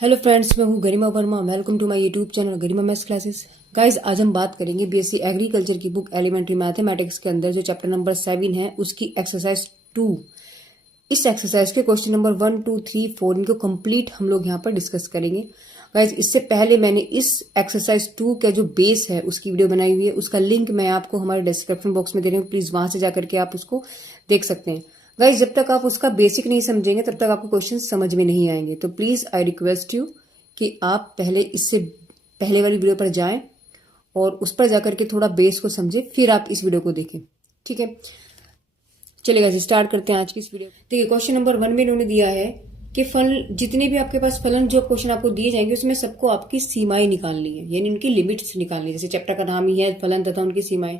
Hello friends, मैं हूँ Garima Verma. Welcome to my YouTube channel Garima maths classes. Guys, आज हम बात करेंगे बीएससी एग्रीकल्चर की बुक एलिमेंट्री मैथमेटिक्स के अंदर जो चैप्टर नंबर 7 है उसकी एक्सरसाइज 2। इस एक्सरसाइज के क्वेश्चन नंबर 1, 2, 3, 4 इनको कंप्लीट हम लोग यहाँ पर डिस्कस करेंगे। गाइज, इससे पहले मैंने इस एक्सरसाइज 2 का जो बेस है उसकी वीडियो बनाई हुई है, उसका लिंक मैं आपको हमारे डिस्क्रिप्शन बॉक्स में दे रही हूँ। प्लीज वहां से जाकर के आप उसको देख सकते हैं। गाइज, जब तक आप उसका बेसिक नहीं समझेंगे तब तक आपको क्वेश्चन समझ में नहीं आएंगे। तो प्लीज आई रिक्वेस्ट यू कि आप पहले इससे पहले वाली वीडियो पर जाएं और उस पर जाकर के थोड़ा बेस को समझें, फिर आप इस वीडियो को देखें। ठीक है, चलिएगा स्टार्ट करते हैं आज की इस वीडियो। देखिए, क्वेश्चन नंबर 1 में इन्होंने दिया है कि फलन, जितने भी आपके पास फलन जो क्वेश्चन आपको दिए जाएंगे उसमें सबको आपकी सीमाएं निकालनी है, यानी उनकी लिमिट्स निकालनी है। जैसे चैप्टर का नाम ही है फलन तथा उनकी सीमाएं,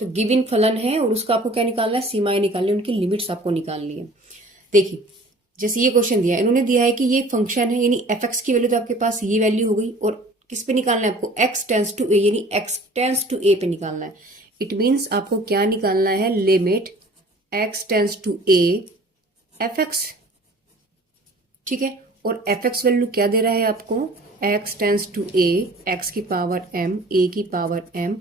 तो गिवन फलन है और उसका आपको क्या निकालना है, सीमाएं निकालनी है, उनकी लिमिट्स आपको निकालनी है। देखिए, जैसे ये क्वेश्चन दिया है, इन्होंने दिया है कि ये फंक्शन है, यानी एफ एक्स की वैल्यू तो आपके पास ये वैल्यू हो गई, और किस पे निकालना है आपको, एक्स टेंस टू ए, यानी एक्स टेंस टू ए पे निकालना है। इट मीन्स आपको क्या निकालना है, limit x tends to a f x. ठीक है, और एफ एक्स वैल्यू क्या दे रहा है आपको, x tends to a, x की पावर एम, ए की power m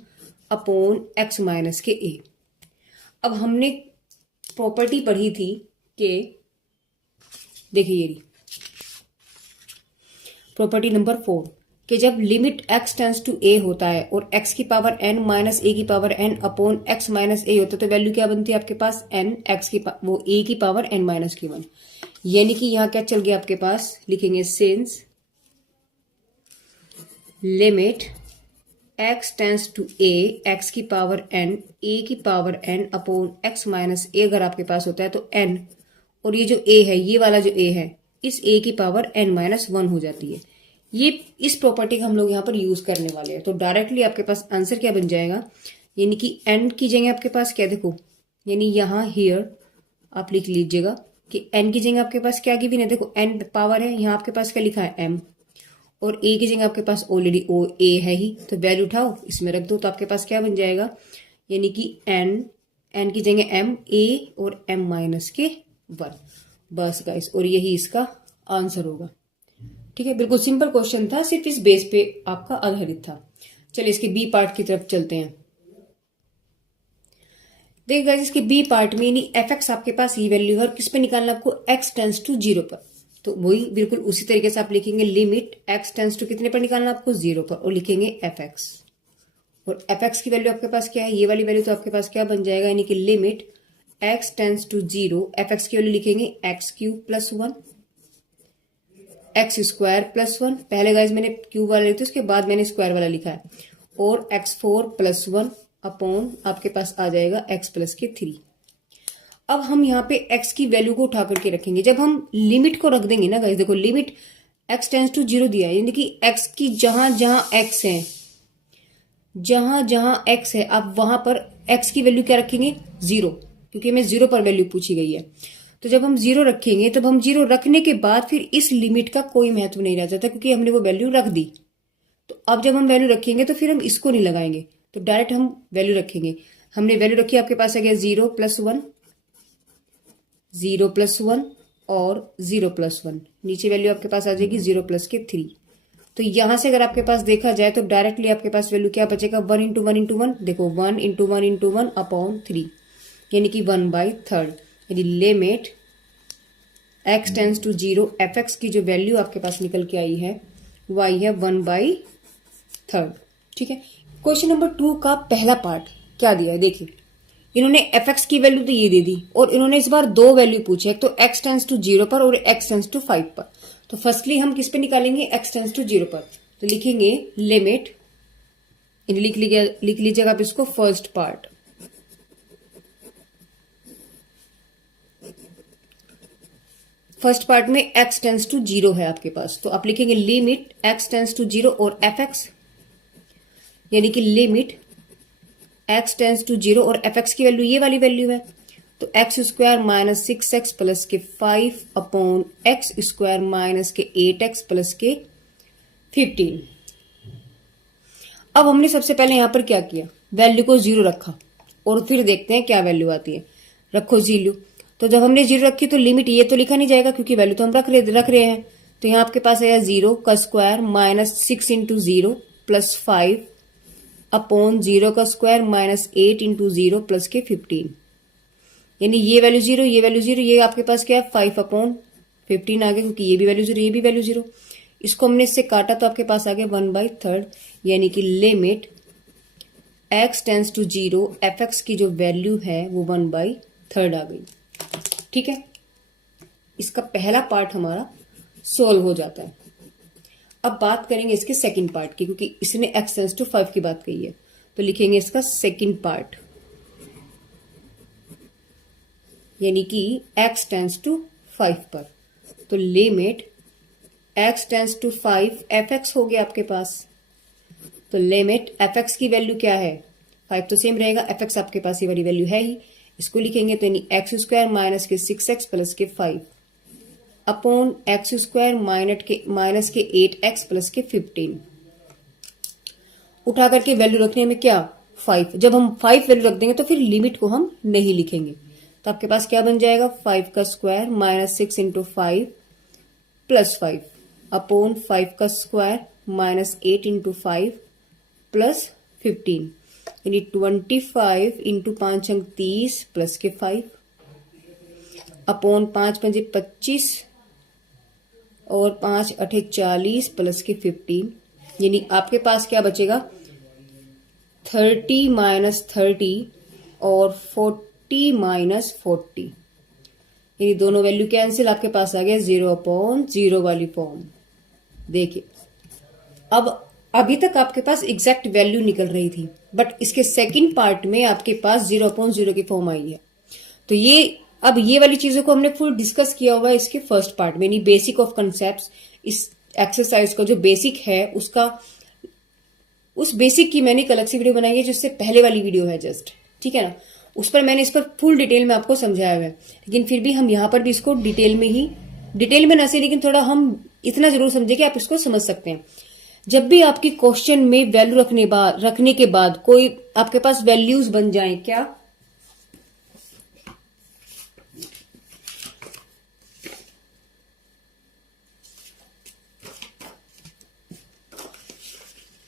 upon x minus के ए। अब हमने प्रॉपर्टी पढ़ी थी कि, देखिए ये प्रॉपर्टी नंबर 4, कि जब limit x tends to a होता है और x की पावर n माइनस a की power n upon x minus a होता है, तो वैल्यू क्या बनती है आपके पास, n x की वो a की पावर n माइनस की 1। यानी कि यहां क्या चल गया आपके पास, लिखेंगे since limit x tends to a, x की पावर n, a की power n upon x minus a अगर आपके पास होता है तो n, और ये जो a है, ये वाला जो a है, इस a की पावर n माइनस 1 हो जाती है। ये इस प्रॉपर्टी का हम लोग यहाँ पर यूज करने वाले हैं। तो डायरेक्टली आपके पास आंसर क्या बन जाएगा, यानी कि n की जगह आपके पास क्या, देखो यानी यहाँ हियर आप लिख लीजिएगा कि n की जगह आपके पास क्या गिवन है, देखो n पावर है, यहाँ आपके पास क्या लिखा है m, और a की जगह आपके पास ऑलरेडी ओ a है ही, तो वैल्यू उठाओ इसमें रख दो, तो आपके पास क्या बन जाएगा, यानी कि n की जगह m, a और m माइनस के 1। बस गाइस, और यही इसका आंसर होगा। ठीक है, बिल्कुल सिंपल क्वेश्चन था, सिर्फ इस बेस पे आपका आधारित था। चलिए इसके बी पार्ट की तरफ चलते हैं। देखिए गाइस, इसके बी पार्ट में यानी एफ एक्स आपके पास ये वैल्यू है और किस पे निकालना आपको, एक्स टेंस टू 0 पर। तो वही बिल्कुल उसी तरीके से आप लिखेंगे लिमिट एक्स टेंस टू कितने पर निकालना आपको, 0 पर, और लिखेंगे एफ एक्स। और एफ एक्स की वैल्यू आपके पास क्या है, ये वाली वैल्यू, तो आपके पास क्या बन जाएगा, यानी कि limit x tends to 0, f x की वैल्यू लिखेंगे x cube plus 1, x square plus 1। पहले गाइज मैंने क्यूब वाला लिखा, उसके बाद मैंने स्क्वायर वाला लिखा है, और x4 प्लस 1 अपॉन आपके पास आ जाएगा x प्लस के 3। अब हम यहाँ पे x की वैल्यू को उठा करके रखेंगे। जब हम लिमिट को रख देंगे ना गाइज, देखो लिमिट x टेंस टू 0 दिया है, यानी कि x की जहां जहां x है, जहां जहां x है, आप वहां पर x की वैल्यू क्या रखेंगे, 0, क्योंकि हमें 0 पर वैल्यू पूछी गई है। तो जब हम 0 रखेंगे, तब हम 0 रखने के बाद फिर इस लिमिट का कोई महत्व नहीं रह जाता, क्योंकि हमने वो वैल्यू रख दी। तो अब जब हम वैल्यू रखेंगे तो फिर हम इसको नहीं लगाएंगे, तो डायरेक्ट हम वैल्यू रखेंगे। हमने वैल्यू रखी, आपके पास आ गया 0 प्लस 1, 0 प्लस 1 और 0 प्लस 1। नीचे वैल्यू आपके पास आ जाएगी 0 प्लस के 3। तो यहां से अगर आपके पास देखा जाए तो डायरेक्टली आपके पास वैल्यू क्या बचेगा, 1 इंटू 1 इंटू 1, देखो 1 इंटू 1 इंटू 1 अपॉन 3, यानी कि 1/3। यानी limit x tends to 0, f x की जो वैल्यू आपके पास निकल के आई है वो आई है 1/3। ठीक है, क्वेश्चन नंबर 2 का पहला पार्ट क्या दिया है, देखिए इन्होंने एफ एक्स की वैल्यू तो ये दे दी, और इन्होंने इस बार दो वैल्यू पूछे, एक तो x टेंस टू 0 पर और x टेंस टू 5 पर। तो फर्स्टली हम किस पे निकालेंगे, x टेंस टू 0 पर। तो लिखेंगे लिमिट, लिख लीजिएगा आप इसको फर्स्ट पार्ट, फर्स्ट पार्ट में x टेंस टू 0 है आपके पास, तो आप लिखेंगे लिमिट x टेंस टू 0 और एफ एक्स, यानी कि लिमिट x टेंस टू 0 और एफ एक्स की वैल्यू ये वाली वैल्यू है, तो x square minus 6x plus के 5 अपॉन एक्स स्क्वायर माइनस के 8x प्लस के 15। अब हमने सबसे पहले यहां पर क्या किया, वैल्यू को 0 रखा, और फिर देखते हैं क्या वैल्यू आती है। रखो 0, तो जब हमने 0 रखी तो लिमिट ये तो लिखा नहीं जाएगा, क्योंकि वैल्यू तो हम रख रहे हैं, तो यहाँ आपके पास आया 0 का square minus 6 into 0 plus 5 upon 0 का स्क्वायर माइनस 8 इंटू 0 प्लस के 15, यानी ये वैल्यू 0, ये वैल्यू 0, ये आपके पास क्या है 5 अपॉन 15 आ गया, क्योंकि ये भी वैल्यू 0, ये भी वैल्यू 0। इसको हमने इससे काटा तो आपके पास आ गया 1/3, यानी कि limit x tends to 0 fx की जो वैल्यू है वो 1/3 आ गई। ठीक है, इसका पहला पार्ट हमारा सोल्व हो जाता है। अब बात करेंगे इसके सेकंड पार्ट की, क्योंकि इसने x टेंस टू 5 की बात कही है, तो लिखेंगे इसका सेकंड पार्ट, यानी कि x टेंस टू 5 पर। तो limit x tends to 5 fx हो गया आपके पास। तो लिमिट fx की वैल्यू क्या है, 5 तो सेम रहेगा, fx आपके पास ये वाली वैल्यू है ही, इसको लिखेंगे तो यानी एक्स स्क्वायर माइनस के 6x प्लस के 5 अपॉन एक्स स्क्वायर माइनस के 8x प्लस के 15। उठा करके वैल्यू रखने में क्या 5, जब हम 5 वैल्यू रख देंगे तो फिर लिमिट को हम नहीं लिखेंगे, तो आपके पास क्या बन जाएगा 5 का square minus 6 into 5 plus 5 upon 5 का स्क्वायर माइनस 8 इंटू 5 प्लस 15, यानी 25 इंटू 5 अंक 30 प्लस के 5 अपॉन 5 पंजे 25 और 5 अठे 40 प्लस के 15, यानी आपके पास क्या बचेगा 30 माइनस 30 और 40 माइनस 40, यानी दोनों वैल्यू कैंसिल, आपके पास आ गया 0/0 वाली फॉर्म। देखिए अब अभी तक आपके पास एग्जैक्ट वैल्यू निकल रही थी, बट इसके सेकंड पार्ट में आपके पास 0/0 की फॉर्म आई है। तो ये अब ये वाली चीजों को हमने फुल डिस्कस किया हुआ है इसके फर्स्ट पार्ट में, यानी बेसिक ऑफ कंसेप्ट। इस एक्सरसाइज का जो बेसिक है उसका, उस बेसिक की मैंने एक अलग से वीडियो बनाई है, जिससे पहले वाली वीडियो है जस्ट, ठीक है ना, उस पर मैंने इस पर फुल डिटेल में आपको समझाया हुआ है। लेकिन फिर भी हम यहाँ पर भी इसको डिटेल में ना सही, लेकिन थोड़ा हम इतना जरूर समझे कि आप इसको समझ सकते हैं। जब भी आपकी क्वेश्चन में वैल्यू रखने के बाद कोई आपके पास वैल्यूज बन जाए, क्या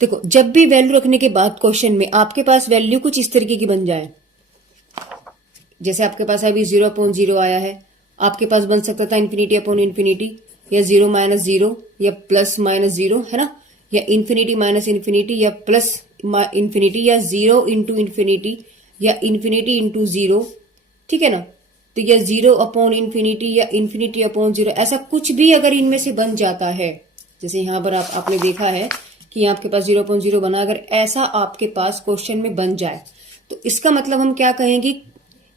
देखो, जब भी वैल्यू रखने के बाद क्वेश्चन में आपके पास वैल्यू कुछ इस तरीके की बन जाए, जैसे आपके पास अभी 0/0 आया है, आपके पास बन सकता था इन्फिनिटी अपॉन इन्फिनिटी, या 0 माइनस 0, या प्लस माइनस 0, है ना, या इन्फिनिटी माइनस इन्फिनिटी, या प्लस इन्फिनिटी, या 0 इंटू इन्फिनिटी, या इन्फिनिटी इंटू 0, ठीक है ना, तो या 0 अपॉन इन्फिनिटी या इन्फिनिटी अपॉन 0, ऐसा कुछ भी अगर इनमें से बन जाता है, जैसे यहां पर आपने देखा है कि आपके पास 0/0 बना, अगर ऐसा आपके पास क्वेश्चन में बन जाए तो इसका मतलब हम क्या कहेंगे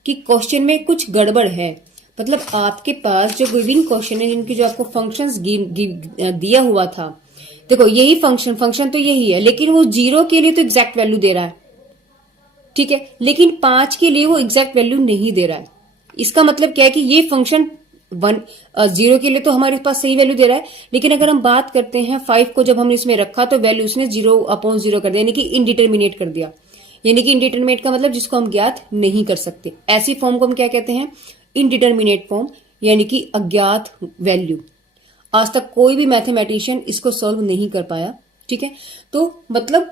कि क्वेश्चन में कुछ गड़बड़ है। मतलब आपके पास जो गिवन क्वेश्चन है, जिनकी जो आपको फंक्शंस दिया हुआ था, देखो यही फंक्शन तो यही है, लेकिन वो 0 के लिए तो एग्जैक्ट वैल्यू दे रहा है, ठीक है, लेकिन 5 के लिए वो एग्जैक्ट वैल्यू नहीं दे रहा है। इसका मतलब क्या है कि ये फंक्शन 0 के लिए तो हमारे पास सही वैल्यू दे रहा है, लेकिन अगर हम बात करते हैं 5 को जब हमने इसमें रखा तो वैल्यू उसने 0/0 कर दिया, यानी कि इनडिटर्मिनेट कर दिया। यानी कि इनडिटर्मिनेट का मतलब जिसको हम ज्ञात नहीं कर सकते, ऐसी फॉर्म को हम क्या कहते हैं, इनडिटर्मिनेट फॉर्म, यानी कि अज्ञात वैल्यू। आज तक कोई भी मैथमेटिशियन इसको सॉल्व नहीं कर पाया, ठीक है। तो मतलब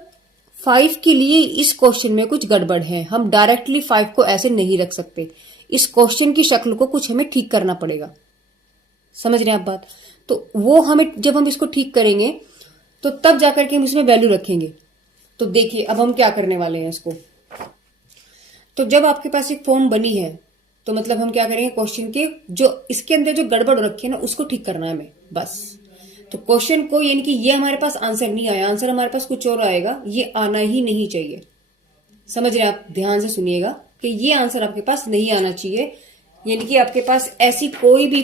5 के लिए इस क्वेश्चन में कुछ गड़बड़ है, हम डायरेक्टली 5 को ऐसे नहीं रख सकते, इस क्वेश्चन की शक्ल को कुछ हमें ठीक करना पड़ेगा। समझ रहे हैं आप बात? तो वो हमें, जब हम इसको ठीक करेंगे तो तब जाकर के हम इसमें वैल्यू रखेंगे। तो देखिए अब हम क्या करने वाले हैं इसको। तो जब आपके पास एक फॉर्म बनी है तो मतलब हम क्या करेंगे, क्वेश्चन के जो इसके अंदर जो गड़बड़ रखी है ना उसको ठीक करना है हमें, बस। तो क्वेश्चन को, यानी कि ये हमारे पास आंसर नहीं आया, आंसर हमारे पास कुछ और आएगा, ये आना ही नहीं चाहिए। समझ रहे हैं आप? ध्यान से सुनिएगा कि ये आंसर आपके पास नहीं आना चाहिए, यानी कि आपके पास ऐसी कोई भी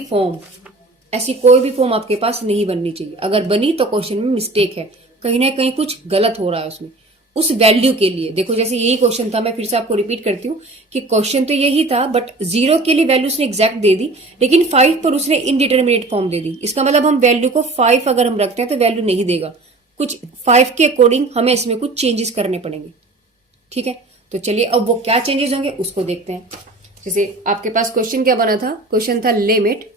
फॉर्म आपके पास नहीं बननी चाहिए। अगर बनी तो क्वेश्चन में मिस्टेक है, कहीं ना कहीं कुछ गलत हो रहा है उसमें, उस वैल्यू के लिए। देखो जैसे यही क्वेश्चन था, मैं फिर से आपको रिपीट करती हूँ कि क्वेश्चन तो यही था, बट 0 के लिए वैल्यू उसने एग्जैक्ट दे दी, लेकिन 5 पर उसने इनडिटर्मिनेट फॉर्म दे दी। इसका मतलब हम वैल्यू को 5 अगर हम रखते हैं तो वैल्यू नहीं देगा, कुछ 5 के अकॉर्डिंग हमें इसमें कुछ चेंजेस करने पड़ेंगे, ठीक है। तो चलिए अब वो क्या चेंजेस होंगे उसको देखते हैं। जैसे आपके पास क्वेश्चन क्या बना था, क्वेश्चन था लिमिट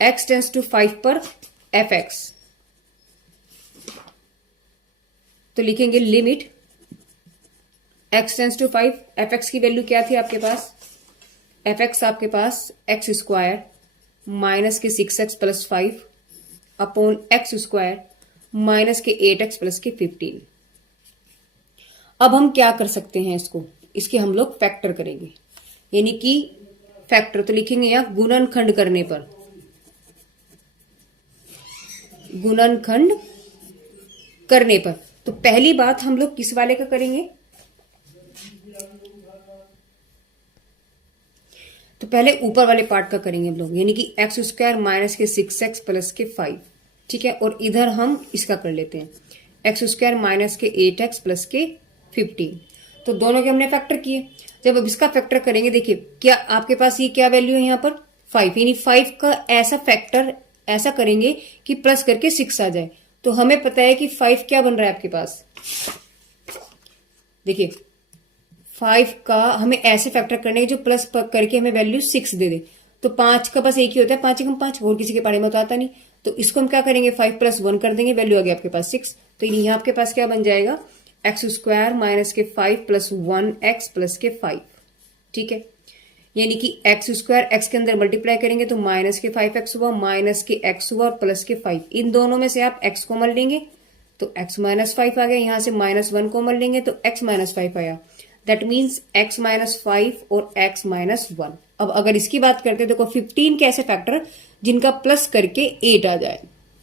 x टेंस टू 5 पर fx, तो लिखेंगे limit x tends to 5, fx की वैल्यू क्या थी आपके पास, fx आपके पास x स्क्वायर माइनस के 6x plus 5 upon x square minus के 8x प्लस के 15। अब हम क्या कर सकते हैं, इसके हम लोग फैक्टर करेंगे, यानी कि फैक्टर तो लिखेंगे यहां गुणनखंड करने पर, गुणनखंड करने पर। तो पहली बात हम लोग किस वाले का करेंगे, तो पहले ऊपर वाले पार्ट का करेंगे हम लोग, यानी कि एक्स स्क्वायर माइनस के 6x प्लस के 5, ठीक है। और इधर हम इसका कर लेते हैं एक्स स्क्वायर माइनस के 8x प्लस के 15। तो दोनों के हमने फैक्टर किए। जब अब इसका फैक्टर करेंगे, देखिए क्या आपके पास ये क्या वैल्यू है यहाँ पर 5, यानी 5 का ऐसा फैक्टर ऐसा करेंगे कि प्लस करके 6 आ जाए। तो हमें पता है कि 5 क्या बन रहा है आपके पास, देखिए 5 का हमें ऐसे फैक्टर करने जो प्लस करके हमें वैल्यू 6 दे दे। तो 5 का बस एक ही होता है, 5 एकम 5, और किसी के बारे में तो आता नहीं। तो इसको हम क्या करेंगे, 5 प्लस 1 कर देंगे, वैल्यू आ गई आपके पास 6। तो यहाँ आपके पास क्या बन जाएगा, एक्स स्क्वायर माइनस के 5 प्लस 1x प्लस के 5, ठीक है। यानी कि एक्स स्क्वायर एक्स के अंदर मल्टीप्लाई करेंगे तो माइनस के 5x हुआ, माइनस के x हुआ और प्लस के 5। इन दोनों में से आप x कॉमन लेंगे तो x माइनस 5 आ गया, यहां से माइनस 1 कॉमन लेंगे तो x माइनस 5 आया। दैट मीन्स x माइनस 5 और x माइनस 1। अब अगर इसकी बात करते हैं, देखो 15 के ऐसे फैक्टर जिनका प्लस करके 8 आ जाए,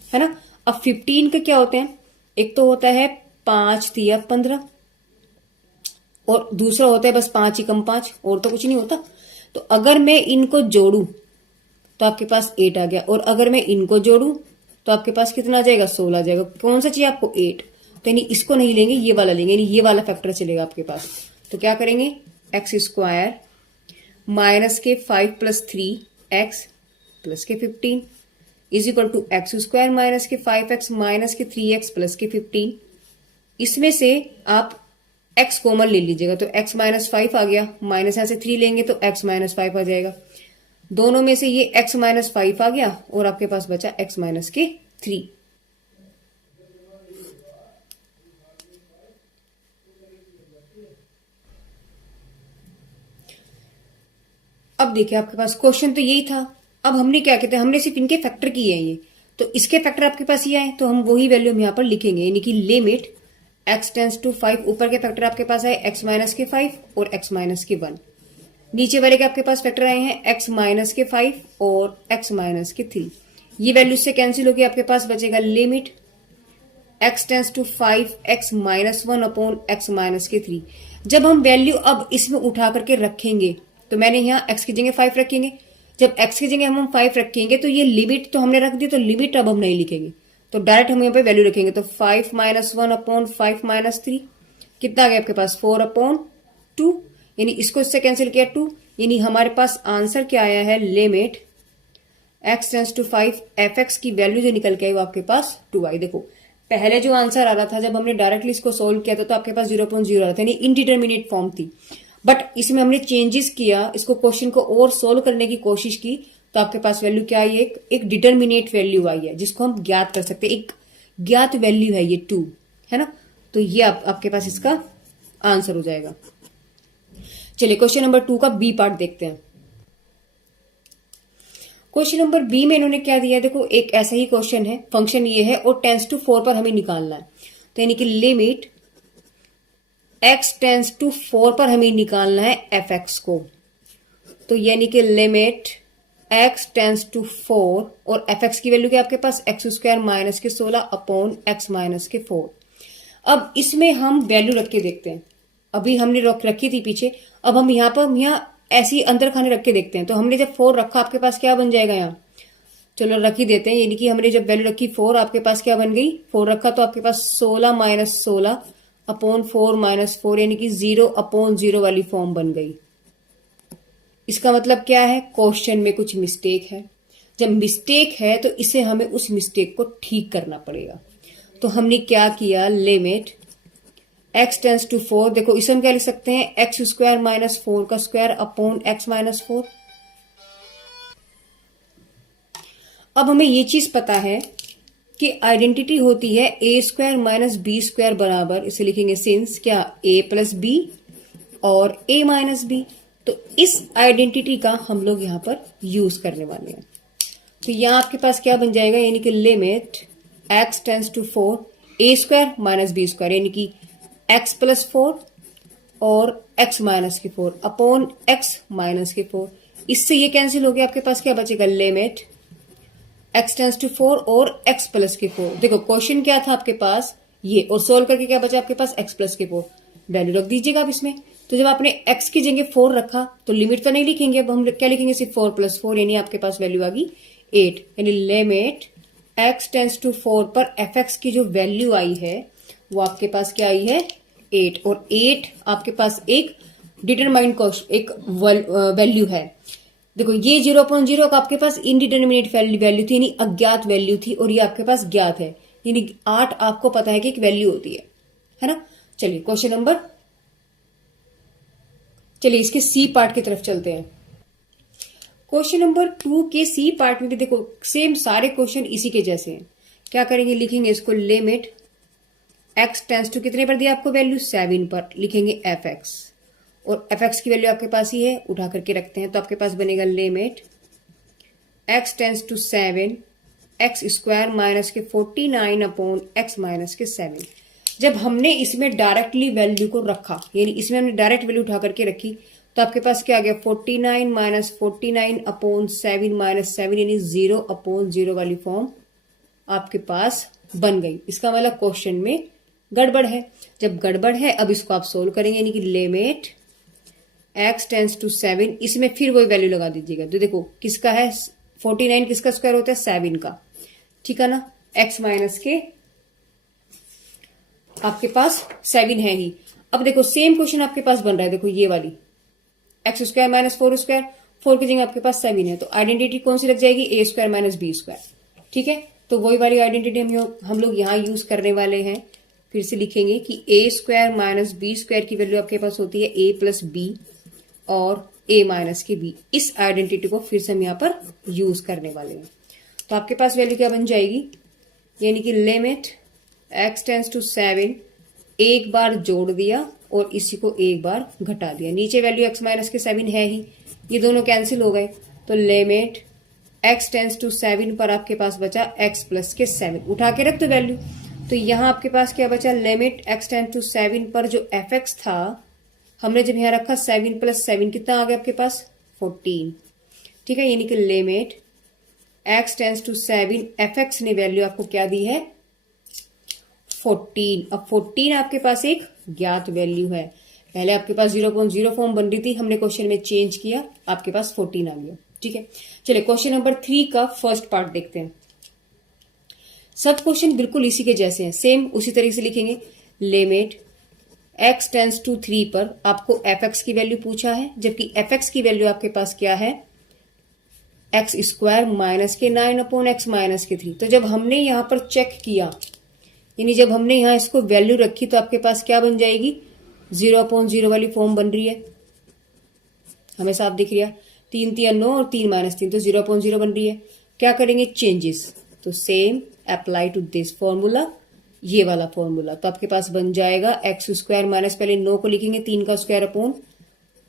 है ना। अब 15 के क्या होते हैं, एक तो होता है 5 तिया 15, और दूसरा होता है बस 5 एकम 5, और तो कुछ नहीं होता। तो अगर मैं इनको जोड़ू तो आपके पास 8 आ गया, और अगर मैं इनको जोड़ू तो आपके पास कितना आ जाएगा, 16 आ जाएगा। कौन सा चाहिए आपको, 8। तो यानी इसको नहीं लेंगे, ये वाला लेंगे, यानी ये वाला फैक्टर चलेगा आपके पास। तो क्या करेंगे, एक्स स्क्वायर माइनस के 5 प्लस 3x प्लस के 15 is equal to x square minus के 5x माइनस के 3x प्लस के 15। इसमें से आप x कॉमन ले लीजिएगा तो x माइनस 5 आ गया, माइनस यहां से 3 लेंगे तो x माइनस 5 आ जाएगा। दोनों में से ये x माइनस 5 आ गया और आपके पास बचा x माइनस के 3। अब देखिए आपके पास क्वेश्चन तो यही था। अब हमने क्या कहते हैं, हमने सिर्फ इनके फैक्टर किए हैं ये, तो इसके फैक्टर आपके पास ये आए तो हम वही वैल्यू हम यहां पर लिखेंगे, यानी कि लिमिट x टेंस टू 5, ऊपर के फैक्टर आपके पास आए x माइनस के 5 और x माइनस के 1, नीचे वाले के आपके पास फैक्टर आए हैं x माइनस के 5 और x माइनस के 3। ये वैल्यू से कैंसिल होगी, आपके पास बचेगा limit x tends to 5 x minus 1 upon x minus के 3। जब हम वैल्यू अब इसमें उठा करके रखेंगे तो मैंने यहाँ x की जगह 5 रखेंगे, जब x की जगह हम 5 रखेंगे तो ये लिमिट तो हमने रख दी, तो लिमिट अब हम नहीं लिखेंगे, तो डायरेक्ट हम यहाँ पे वैल्यू रखेंगे। तो 5 माइनस 1 अपॉन 5 माइनस 3 कितना आ गया आपके पास, 4 अपॉन 2, यानी इसको इससे कैंसिल किया 2, यानी हमारे पास आंसर क्या आया है, limit x tends to 5 fx की वैल्यू जो निकल के आई वो आपके पास 2 आई। देखो पहले जो आंसर आ रहा था जब हमने डायरेक्टली इसको सोल्व किया था तो आपके पास 0.0 आ रहा था, यानी इनडिटर्मिनेट फॉर्म थी। बट इसमें हमने चेंजेस किया, इसको क्वेश्चन को और सोल्व करने की कोशिश की, तो आपके पास वैल्यू क्या आई है, एक डिटर्मिनेट वैल्यू आई है जिसको हम ज्ञात कर सकते हैं, एक ज्ञात वैल्यू है ये 2, है ना। तो ये आपके पास इसका आंसर हो जाएगा। चलिए क्वेश्चन नंबर 2 का बी पार्ट देखते हैं। क्वेश्चन नंबर बी में इन्होंने क्या दिया है, देखो एक ऐसा ही क्वेश्चन है, फंक्शन ये है और टेंस टू 4 पर हमें निकालना है। तो यानी कि लिमिट x टेंस टू 4 पर हमें निकालना है fx को, तो यानी कि लिमिट x टेंस टू 4 और fx की वैल्यू क्या आपके पास, एक्स स्क्वायर माइनस के 16 अपॉन x माइनस के 4। अब इसमें हम वैल्यू रख के देखते हैं, अभी हमने रखी थी पीछे, अब हम यहाँ ऐसी अंदर खाने रख के देखते हैं। तो हमने जब 4 रखा आपके पास क्या बन जाएगा यहाँ, चलो रख ही देते हैं, यानी कि हमने जब वैल्यू रखी 4 आपके पास क्या बन गई, 4 रखा तो आपके पास 16 माइनस 16 अपॉन 4 माइनस 4, यानी कि 0 अपॉन 0 वाली फॉर्म बन गई। इसका मतलब क्या है, क्वेश्चन में कुछ मिस्टेक है। जब मिस्टेक है तो इसे हमें उस मिस्टेक को ठीक करना पड़ेगा। तो हमने क्या किया, लिमिट x टेंस टू 4, देखो इसे हम क्या लिख सकते हैं, एक्स स्क्वायर माइनस 4 का स्क्वायर अपॉन x माइनस 4। अब हमें ये चीज पता है कि आइडेंटिटी होती है ए स्क्वायर माइनस बी स्क्वायर बराबर, इसे लिखेंगे सिंस क्या, ए प्लस बी और ए माइनस बी। तो इस आइडेंटिटी का हम लोग यहां पर यूज करने वाले हैं। तो यहां आपके पास क्या बन जाएगा, यानी कि limit x tends to 4 a square minus b square, यानी कि x प्लस 4 और x माइनस के 4 अपॉन x माइनस के 4। इससे ये कैंसिल हो गया, आपके पास क्या बचेगा, लिमिट x टेंस टू 4 और x प्लस के 4। देखो क्वेश्चन क्या था आपके पास ये, और सोल्व करके क्या बचा आपके पास, x प्लस के 4। वैल्यू रख दीजिएगा आप इसमें। तो जब आपने x की जगह 4 रखा तो लिमिट तो नहीं लिखेंगे, अब हम क्या लिखेंगे, सिर्फ 4 प्लस 4, यानी आपके पास वैल्यू आ गई 8। यानी लिमिट x टेंस टू 4 पर fx की जो वैल्यू आई है वो आपके पास क्या आई है, 8। और 8 आपके पास एक डिटरमाइंड एक वैल्यू है। देखो ये 0.0 का आपके पास इनडिटर्मिनेट वैल्यू थी, यानी अज्ञात वैल्यू थी, और ये आपके पास ज्ञात है, यानी 8 आपको पता है कि एक वैल्यू होती है ना। चलिए क्वेश्चन नंबर, चलिए इसके सी पार्ट की तरफ चलते हैं। क्वेश्चन नंबर 2 के सी पार्ट में भी देखो सेम सारे क्वेश्चन इसी के जैसे हैं। क्या करेंगे, लिखेंगे इसको लिमिट x टेंस टू कितने पर दिया आपको वैल्यू, 7 पर, लिखेंगे fx, और fx की वैल्यू आपके पास ही है, उठा करके रखते हैं। तो आपके पास बनेगा limit x tends to 7 x square minus के 49 अपॉन x माइनस के 7। जब हमने इसमें डायरेक्टली वैल्यू को रखा, यानी इसमें हमने डायरेक्ट वैल्यू उठा करके रखी, तो आपके पास क्या आ गया, 49 माइनस 49 अपॉन 7 माइनस 7, यानी 0 अपॉन 0 वाली फॉर्म आपके पास बन गई। इसका मतलब क्वेश्चन में गड़बड़ है। जब गड़बड़ है अब इसको आप सोल्व करेंगे, यानी कि लिमिट x टेंस टू 7, इसमें फिर वही वैल्यू लगा दीजिएगा। तो देखो किसका है, 49 किसका स्क्वायर होता है, 7 का, ठीक है ना। x माइनस के आपके पास 7 है ही। अब देखो सेम क्वेश्चन आपके पास बन रहा है, देखो ये वाली एक्स स्क्वायर माइनस 4 स्क्वायर, 4 की जगह आपके पास 7 है, तो आइडेंटिटी कौन सी लग जाएगी, ए स्क्वायर माइनस बी स्क्वायर, ठीक है। तो वही वाली आइडेंटिटी हम लोग यहाँ यूज करने वाले हैं। फिर से लिखेंगे कि ए स्क्वायर माइनस बी स्क्वायर की वैल्यू आपके पास होती है ए प्लस बी और ए माइनस के बी। इस आइडेंटिटी को फिर से हम यहाँ पर यूज करने वाले हैं। तो आपके पास वैल्यू क्या बन जाएगी, यानी कि लिमिट x टेंस टू 7, एक बार जोड़ दिया और इसी को एक बार घटा दिया। नीचे वैल्यू x माइनस के 7 है ही, ये दोनों कैंसिल हो गए। तो लिमिट x टेंस टू 7 पर आपके पास बचा x प्लस के 7, उठा के रख दो वैल्यू। तो यहां आपके पास क्या बचा, लिमिट x टेंस टू 7 पर जो fx था हमने जब यहां रखा 7 प्लस 7 कितना आ गया आपके पास, 14, ठीक है। यानी कि limit x tends to 7 fx ने वैल्यू आपको क्या दी है, 14। अब 14 आपके पास एक ज्ञात वैल्यू है। पहले आपके पास 0.0 फॉर्म बन रही थी, हमने क्वेश्चन में चेंज किया, आपके पास 14 आ गया, ठीक है। चलिए क्वेश्चन नंबर 3 का फर्स्ट पार्ट देखते हैं। सब क्वेश्चन बिल्कुल इसी के जैसे हैं, सेम उसी तरीके से लिखेंगे। लिमिट x टेंस टू 3 पर आपको fx की वैल्यू पूछा है, जबकि fx की वैल्यू आपके पास क्या है, एक्स स्क्वायर माइनस के 9 अपॉन एक्स माइनस के 3। तो जब हमने यहां पर चेक किया, यानी जब हमने यहां इसको वैल्यू रखी, तो आपके पास क्या बन जाएगी, 0.0 वाली फॉर्म बन रही है, हमें साफ दिख रहा, 3 3 9 और 3 माइनस 3, तो 0.0 बन रही है। क्या करेंगे, चेंजेस, तो same apply to this formula, ये वाला फॉर्मूला। तो आपके पास बन जाएगा एक्स स्क्वायर माइनस, पहले 9 को लिखेंगे 3 का स्क्वायर अपॉन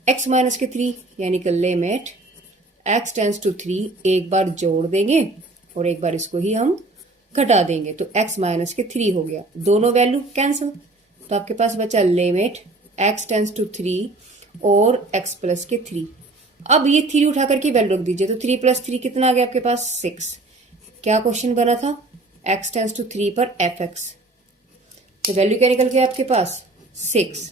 एक्स माइनस के 3, यानी कि लिमिट एक्स टेंस टू 3, एक बार जोड़ देंगे और एक बार इसको ही हम घटा देंगे, तो x माइनस के 3 हो गया, दोनों वैल्यू कैंसिल। तो आपके पास बचा लिमिट x टेंस टू 3 और x प्लस के 3। अब ये 3 उठा करके वैल्यू रख दीजिए, तो 3 प्लस 3 कितना आ गया आपके पास, 6। क्या क्वेश्चन बना था, x टेंस टू 3 पर fx, तो वैल्यू क्या निकल गया आपके पास, 6।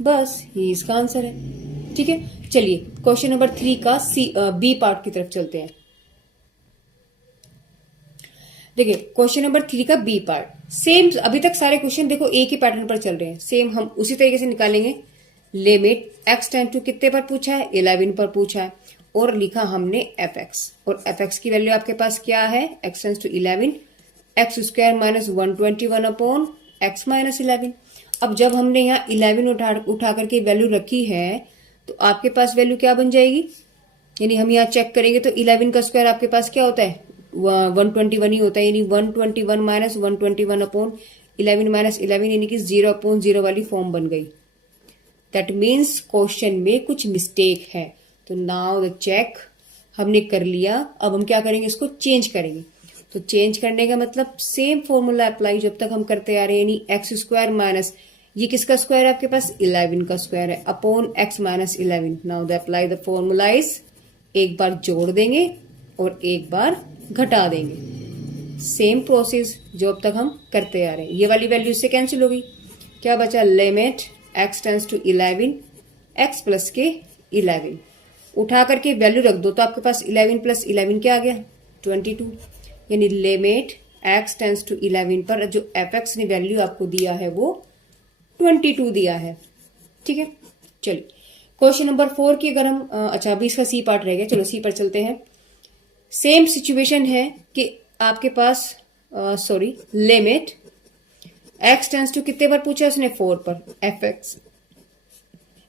बस ये इसका आंसर है, ठीक है। चलिए क्वेश्चन नंबर 3 का बी पार्ट की तरफ चलते हैं। देखिए क्वेश्चन नंबर 3 का बी पार्ट सेम, अभी तक सारे क्वेश्चन देखो एक ही पैटर्न पर चल रहे हैं, सेम हम उसी तरीके से निकालेंगे। लिमिट x टेंस टू कितने पर पूछा है, 11 पर पूछा है, और लिखा हमने fx, और fx की वैल्यू आपके पास क्या है, x tends to 11 x square minus 121 upon x minus 11। अब जब हमने यहाँ 11 उठा करके वैल्यू रखी है, तो आपके पास वैल्यू क्या बन जाएगी, यानी हम यहाँ चेक करेंगे तो 11 का स्क्वायर आपके पास क्या होता है, 121 ही होता है, यानी 121 माइनस 121 अपॉन 11 माइनस 11 यानी कि 0/0 वाली फॉर्म बन गई। दैट मीन्स क्वेश्चन में कुछ मिस्टेक है। तो नाउ द चेक हमने कर लिया। अब हम क्या करेंगे, इसको चेंज करेंगे। तो चेंज करने का मतलब सेम फॉर्मूला अप्लाई जब तक हम करते आ रहे हैं, यानी एक्स स्क्वायर माइनस ये किसका स्क्वायर है आपके पास, 11 का स्क्वायर है, upon x minus 11। Now the apply the formula is, एक बार जोड़ देंगे और एक बार घटा देंगे। सेम प्रोसेस जो अब तक हम करते आ रहे हैं। ये वाली वैल्यू इससे कैंसिल हो गई, क्या बचा, limit x tends to 11 x plus के 11। उठा करके वैल्यू रख दो तो आपके पास 11 प्लस 11 क्या आ गया, 22। यानी लिमिट एक्स टेंस टू 11 पर जो एफ एक्स ने वैल्यू आपको दिया है वो 22 दिया है। ठीक है, चलिए क्वेश्चन नंबर 4 की अगर हम अच्छा अभी इसका सी पार्ट रह गया, चलो सी पर चलते हैं। सेम सिचुएशन है कि आपके पास लिमिट एक्स टेंस टू कितने पर पूछा उसने, 4 पर, एफ एक्स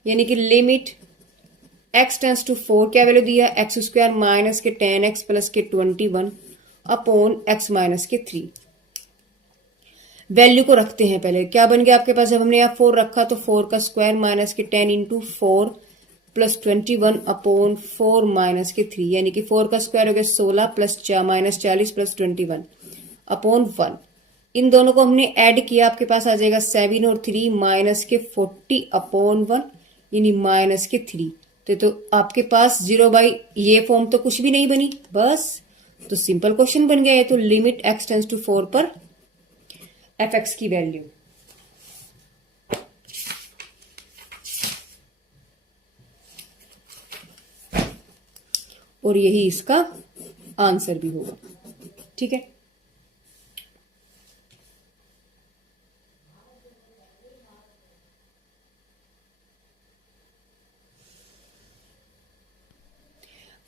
यानी कि लिमिट एक्स टेंस टू 4 क्या वैल्यू दिया, एक्स स्क्वायर माइनस के 10x प्लस के 21 अपॉन एक्स माइनस के 3। वैल्यू को रखते हैं पहले, क्या बन गया आपके पास, जब हमने यहाँ 4 रखा तो 4 का स्क्वायर माइनस के 10 इंटू 4 प्लस 21 अपॉन 4 माइनस के 3, यानी कि 4 का स्क्वायर हो गया 16 प्लस माइनस 40 प्लस 21 अपॉन 1। इन दोनों को हमने ऐड किया, आपके पास आ जाएगा 7 और 3 माइनस के 40 अपॉन 1 यानी माइनस के 3। तो आपके पास 0 बाई ये फॉर्म तो कुछ भी नहीं बनी, बस तो सिंपल क्वेश्चन बन गया है। तो लिमिट एक्स टेंस टू 4 पर एफ एक्स की वैल्यू, और यही इसका आंसर भी होगा। ठीक है,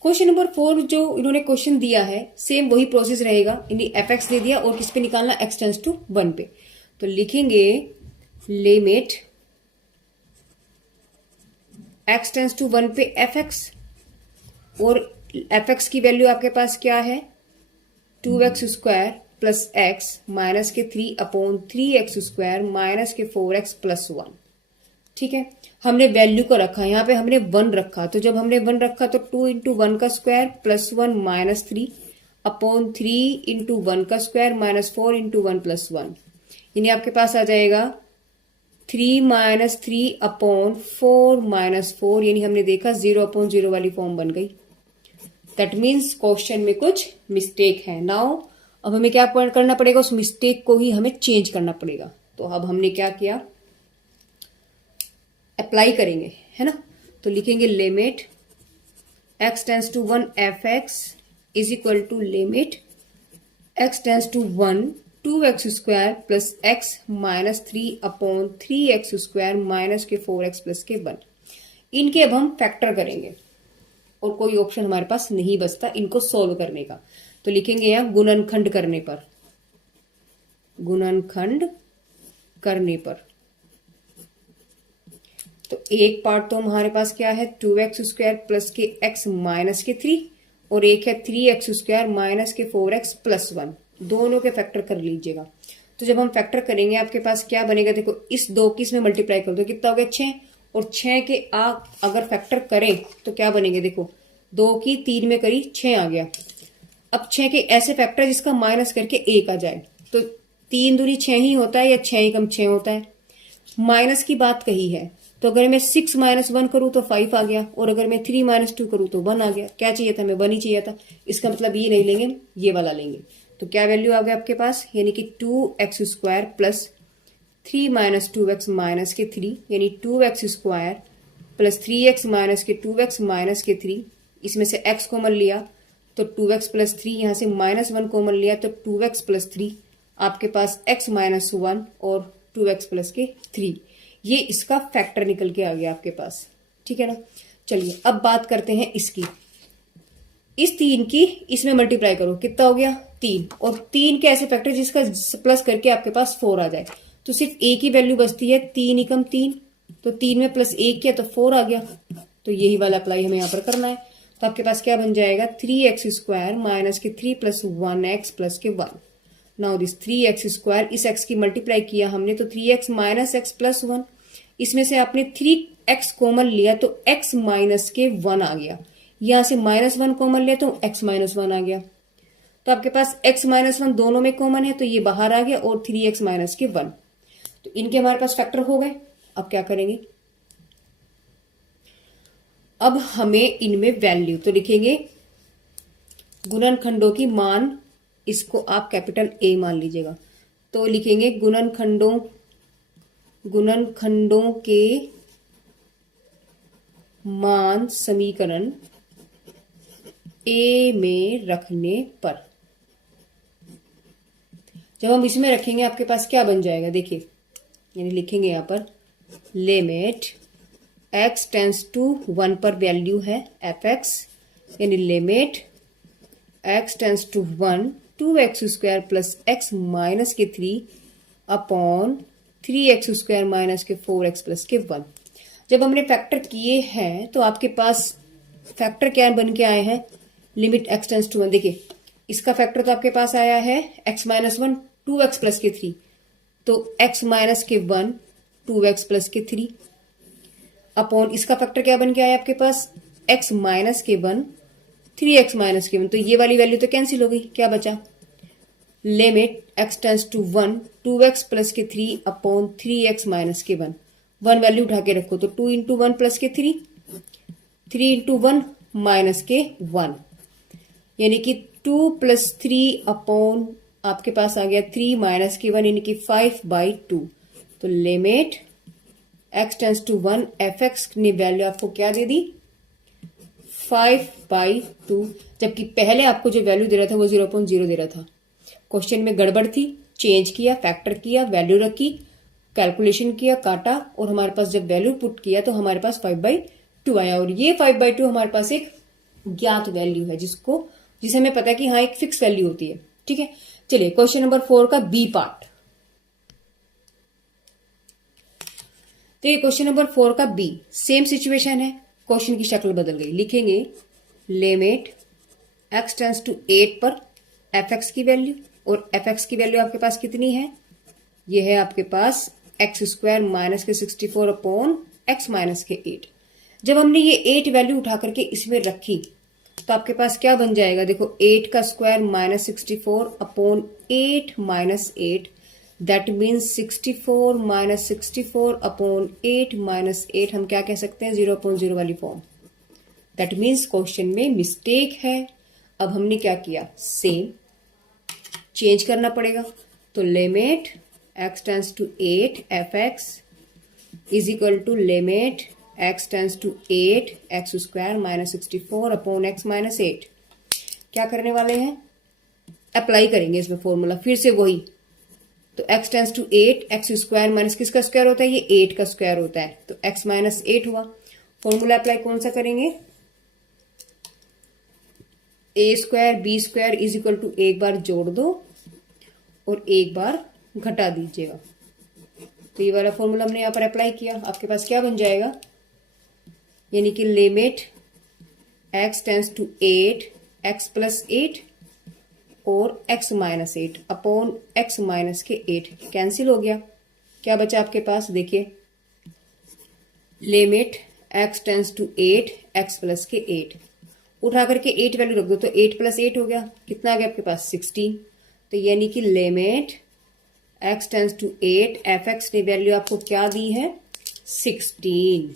क्वेश्चन नंबर 4 जो इन्होंने क्वेश्चन दिया है सेम वही प्रोसेस रहेगा, यानी एफ एक्स दे दिया और किस पे निकालना, एक्स टेंस टू 1 पे। तो लिखेंगे लिमिट एक्स टेंस टू 1 पे एफ एक्स, और एफ एक्स की वैल्यू आपके पास क्या है, 2x square plus x minus के 3 अपॉन 3x स्क्वायर माइनस के 4x प्लस 1। ठीक है, हमने वैल्यू को रखा, यहाँ पे हमने 1 रखा, तो जब हमने 1 रखा तो 2 इंटू 1 का square plus 1 minus 3 upon 3 into 1 का स्क्वायर माइनस 4 इंटू 1 प्लस 1, यानी आपके पास आ जाएगा 3 माइनस 3 अपॉन 4 माइनस 4, यानी हमने देखा 0/0 वाली फॉर्म बन गई। दैट मीन्स क्वेश्चन में कुछ मिस्टेक है। नाउ अब हमें क्या करना पड़ेगा, उस मिस्टेक को ही हमें चेंज करना पड़ेगा। तो अब हमने क्या किया, अप्लाई करेंगे, है ना। तो लिखेंगे limit x tends to 1 f x is equal to limit x tends to 1 2x square plus x minus 3 upon 3x square minus के 4x प्लस के 1। इनके अब हम फैक्टर करेंगे और कोई ऑप्शन हमारे पास नहीं बचता इनको सोल्व करने का। तो लिखेंगे यहां गुणनखंड करने पर, गुणनखंड करने पर। तो एक पार्ट तो हमारे पास क्या है, 2x स्क्वायर प्लस के x माइनस के 3, और एक है 3x स्क्वायर माइनस के 4x प्लस 1। दोनों के फैक्टर कर लीजिएगा। तो जब हम फैक्टर करेंगे आपके पास क्या बनेगा, देखो इस 2 की इसमें मल्टीप्लाई कर दो, कितना हो गया 6, और 6 के आप अगर फैक्टर करें तो क्या बनेंगे, देखो 2 की 3 में करी 6 आ गया। अब 6 के ऐसे फैक्टर जिसका माइनस करके 1 आ जाए, तो 3 दूनी 6 ही होता है या 6 ही कम 6 होता है। माइनस की बात कही है, तो अगर मैं 6 माइनस 1 करूं तो 5 आ गया, और अगर मैं 3 माइनस 2 करूं तो 1 आ गया। क्या चाहिए था, हमें 1 ही चाहिए था। इसका मतलब ये नहीं लेंगे, ये वाला लेंगे। तो क्या वैल्यू आ गया आपके पास, यानी कि 2x square plus 3 minus 2x minus के 3, यानी 2x square plus 3x minus के 2x माइनस के 3। इसमें से x कॉमन लिया तो 2x प्लस 3, यहां से माइनस 1 कॉमन लिया तो 2x प्लस 3, आपके पास x माइनस 1 और 2x प्लस के 3। ये इसका फैक्टर निकल के आ गया आपके पास। ठीक है ना। चलिए अब बात करते हैं इसकी। इस 3 की इसमें मल्टीप्लाई करो, कितना हो गया 3, और 3 के ऐसे फैक्टर जिसका प्लस करके आपके पास 4 आ जाए। तो सिर्फ एक ही वैल्यू बचती है, 3 एकम 3, तो 3 में प्लस 1 किया तो 4 आ गया। तो यही वाला अप्लाई हमें यहाँ पर करना है। तो आपके पास क्या बन जाएगा 3x² माइनस के 3 प्लस 1x प्लस के 1। नाउ दिस 3x², इस x की मल्टीप्लाई किया हमने तो 3x माइनस x प्लस 1, इसमें से आपने 3x कॉमन लिया तो x माइनस के 1 आ गया, यहां से -1 कॉमन लिया तो x माइनस 1 आ गया। तो आपके पास x माइनस 1 दोनों में कॉमन है तो ये बाहर आ गया और 3x माइनस के 1, तो इनके हमारे पास फैक्टर हो गए। अब क्या करेंगे, अब हमें इनमें वैल्यू तो लिखेंगे गुणनखंडों की मान, इसको आप कैपिटल A मान लीजिएगा, तो लिखेंगे गुणनखंडों के मान समीकरण A में रखने पर। जब हम इसमें रखेंगे आपके पास क्या बन जाएगा, देखिए यानी लिखेंगे यहां पर लिमिट x टेंस टू 1 पर वैल्यू है fx, यानी limit x tends to 1 2x² plus x minus के 3 अपॉन 3x² माइनस के 4x प्लस के 1। जब हमने फैक्टर किए हैं तो आपके पास फैक्टर क्या बन के आए हैं, लिमिट x टेंस टू 1। देखिए इसका फैक्टर तो आपके पास आया है x माइनस 1 2x प्लस के 3, तो x माइनस के 1 2x प्लस के 3 अपॉन इसका फैक्टर क्या बन के आया आपके पास x माइनस के 1 3x माइनस के 1, तो ये वाली वैल्यू तो कैंसिल हो गई, क्या बचा limit x tends to 1 2x plus के 3 अपॉन 3x माइनस के 1। 1 वैल्यू उठा के रखो तो 2 इंटू 1 प्लस के 3 3 इंटू 1 माइनस के 1, यानी कि 2 प्लस 3 अपॉन आपके पास आ गया 3 माइनस के 1 यानी कि 5/2। तो limit x tends to 1 fx ने वैल्यू आपको क्या दे दी 5/2, जबकि पहले आपको जो वैल्यू दे रहा था वो 0.0 दे रहा था। क्वेश्चन में गड़बड़ थी, चेंज किया, फैक्टर किया, वैल्यू रखी, कैलकुलेशन किया, काटा और हमारे पास जब वैल्यू पुट किया तो हमारे पास 5/2 आया, और ये 5/2 हमारे पास एक ज्ञात वैल्यू है जिसे हमें पता है कि हाँ एक फिक्स वैल्यू होती है। ठीक है, चलिए क्वेश्चन नंबर 4 का बी पार्ट। तो ये क्वेश्चन नंबर 4 का बी, सेम सिचुएशन है, क्वेश्चन की शक्ल बदल गई। लिखेंगे लिमिट x टेंस टू 8 पर fx की वैल्यू, और fx की वैल्यू आपके पास कितनी है, ये है आपके पास x² माइनस के 64 अपॉन x माइनस के 8। जब हमने ये 8 वैल्यू उठा करके इसमें रखी तो आपके पास क्या बन जाएगा, देखो 8 का square minus 64 upon 8 minus 8, that means 64 minus 64 upon 8 minus 8, हम क्या कह सकते हैं 0.0 वाली फॉर्म। दैट मीन्स क्वेश्चन में मिस्टेक है। अब हमने क्या किया, सेम चेंज करना पड़ेगा, तो limit x tends to 8 fx is equal to limit x tends to 8 x² minus 64 upon x minus 8। क्या करने वाले हैं, अप्लाई करेंगे इसमें फॉर्मूला, फिर से वही, तो x tends to 8 x² minus किसका स्क्वायर होता है, ये 8 का स्क्वायर होता है, तो x माइनस 8 हुआ। फॉर्मूला अप्लाई कौन सा करेंगे, a² b² is equal to एक बार जोड़ दो और एक बार घटा दीजिएगा। तो ये वाला फॉर्मूला हमने यहाँ पर अप्लाई किया, आपके पास क्या बन जाएगा, यानी कि limit x tends to 8 x plus 8 और x minus 8 upon x minus के 8 कैंसिल हो गया। क्या बचा आपके पास, देखिए limit x tends to 8 x plus के 8, उठा करके 8 वैल्यू रख दो तो 8 प्लस 8 हो गया, कितना आ गया आपके पास 16। तो यानी कि limit x tends to 8 fx ने वैल्यू आपको क्या दी है 16,